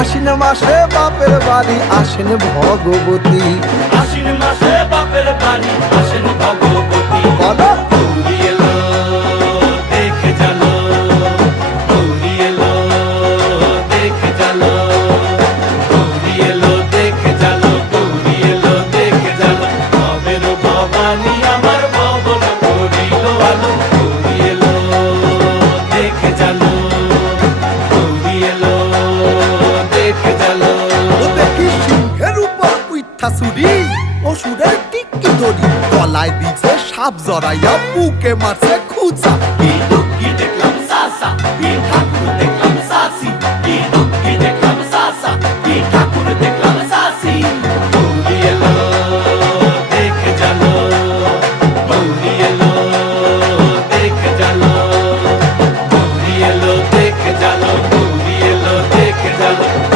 আশ্বিন মাসে বাপের বাড়ি আসেন ভগবতী। আশ্বিন মাসে বাপের বাড়ি আসেন ভগবতী। বলো গৌরী এলো দেখে জালো, গৌরী এলো দেখে জালো, গৌরী এলো দেখে জালো, গৌরী এলো দেখে জালো। ভবের ভবানী আমার ভবন করিল আলো। গৌরী এলো দেখে জালো, গৌরী এলো দেখে জালো। ও দেখি সিংহের উপর উইঠা চুরি, অসুরের টিকি ধরি, গলায় দিছে সাপ জড়াইয়া বুকে মারছে খুঁচা। কি দুঃখিতে